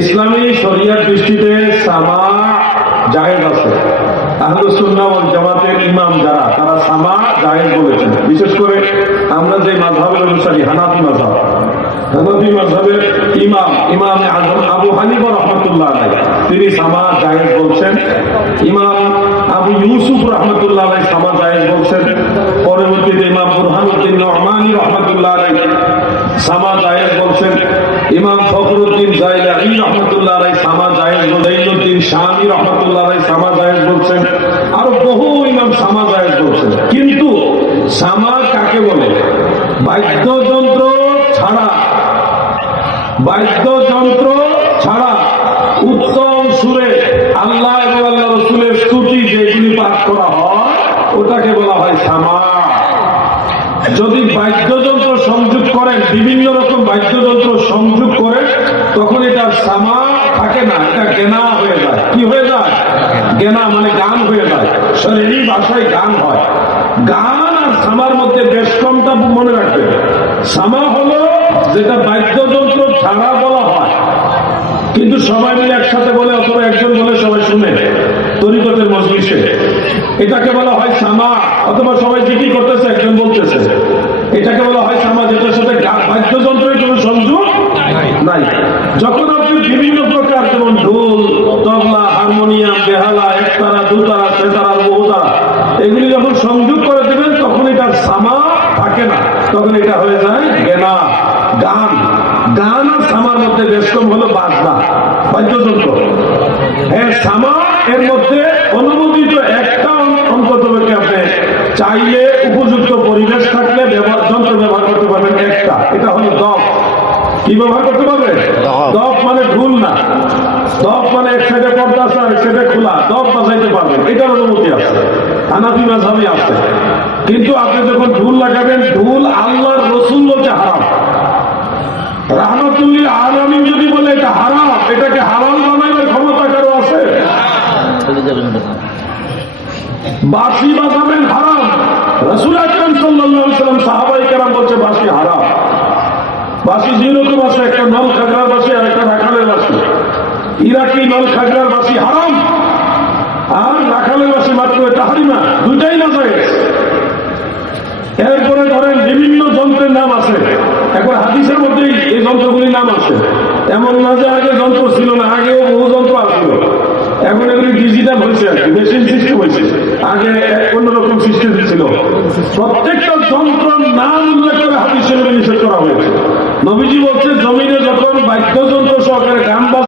ইসলামী শরিয়ার দৃষ্টিতে সামা জায়েজ আছে। আহলুস সুন্নাহ ওয়াল জামাতের ইমাম যারা, তারা সামা জায়েজ বলেছেন। বিশেষ করে আমরা যে মাযহাবের অনুসারী, হানাফি মাযহাব, হানাফি মাযহাবের ইমাম আযম আবু হানিফা রাহমাতুল্লাহ আলাইহি, তিনি সামা জায়েজ বলছেন। ইমাম আবু ইউসুফ রাহমাতুল্লাহ আলাইহি সামা জায়েজ বলছেন। পরবর্তীতে ইমাম বুরহানুদ্দিন নু'মানী রাহমাতুল্লাহ আলাইহি সামা জায়েজ বলছেন। ইমাম ফখরুদ্দিন জাইলানী রাহমাতুল্লাহ আলাইহি সামা জায়েজ, জলালউদ্দিন শামী রাহমাতুল্লাহ আলাইহি সামা জায়েজ বলছেন। আরো বহু ইমাম সামা জায়েজ বলছেন। কিন্তু সামা কাকে বলে? বাদ্যযন্ত্র ছাড়া উত্তম সুরে আল্লাহ এবং আল্লাহ রাসূলের স্তুতি যেগুলি পাঠ করা হয়, ওটাকে বলা হয় সামা। যদি বাদ্যযন্ত্র সংযোগ করেন, বিভিন্ন রকম বাদ্যযন্ত্র সংযোগ করেন, তখন এটা সামা থাকে না, এটা গেনা হয়ে যায়। কি হয়ে যায়? গেনা মানে গান হয়ে যায়। শরীরী ভাষায় গান হয়। গান আর সামার মধ্যে বেশ কমটা মনে রাখবে। সামা হলো যেটা বাদ্যযন্ত্র ছাড়া বলা হয়, কিন্তু সবাই মিলে একসাথে বলে অথবা একজন বলে সবাই শুনে, তরিকতের মজলিসে, এটাকে বলা হয় সামা। অথবা সবাই জিকির করতেছে, একজন বলতেছে, এটাকে বলা হয় সামা, যেটার সাথে বাদ্যযন্ত্রের কোনো সংযোগ নাই। যখন আপনি বিভিন্ন প্রকার, যেমন ঢোল, তবলা, হারমোনিয়াম, বেহালা, একতারা, দুতারা, সেতারা, বহুতারা, এগুলি যখন সংযোগ করে দেবেন, তখন এটা সামা থাকে না, তখন এটা হয়ে যায় গেনা, গান। গান আর সামার মধ্যে বেশ কম হলো বাজনা, বাদ্যযন্ত্র। হ্যাঁ, সামা এর মধ্যে অনুমোদিত একটা অন্তত আপনি চাইলে উপযুক্ত পরিবেশ থাকলে যন্ত্র ব্যবহার করতে পারবেন একটা, এটা হলো দফ। কি ব্যবহার করতে পারবে? দফ মানে ঢুল না, দফ মানে এক সাইডে পর্দা আছে আর এক সাইডে খোলা, দফ বাজাইতে পারবেন, এটার অনুমতি আছে, হানাফি মাযহাবে আছে। কিন্তু আপনি যখন ঢুল লাগাবেন, ঢুল আল্লাহর রাসূল বলছে হারাম। রাহমাতুল লিল আলামিন যদি বলে এটা হারাম, এটাকে হালাল বানানোর ক্ষমতা কারো আছে? বাঁশি বাজাবেন হারাম, রাসূল আকরাম সাল্লাল্লাহু আলাইহি ওয়াসাল্লাম, সাহাবায়ে কেরাম বলছে বাঁশি হারাম। বাঁশি দুই রকম আছে, একটা নল খাগড়ার বাঁশি আর একটা রাখালের বাঁশি। ইরাকি নল খাগড়ার বাঁশি হারাম, আর রাখালের বাঁশি মাত্র তাহরিমা, দুইটাই না যায়। এরপরে ধরেন বিভিন্ন যন্ত্রের নাম আছে। এখন হাদিসের মধ্যেই এই যন্ত্রগুলির নাম আছে। এমন না যে আগে যন্ত্র ছিল না, আগেও বহু যন্ত্র আসছিল। এখন এগুলি ডিজিটাল হয়েছে, আর কি, মেশিন সিস্টেম হয়েছে। আগে অন্যরকম সিস্টেম ছিল। প্রত্যেকটা যন্ত্রের নাম উল্লেখ করে হাদিসে নিষেধ করা হয়েছে। নবীজি বলছে, জমিনে যখন বাদ্যযন্ত্র সহকারে গান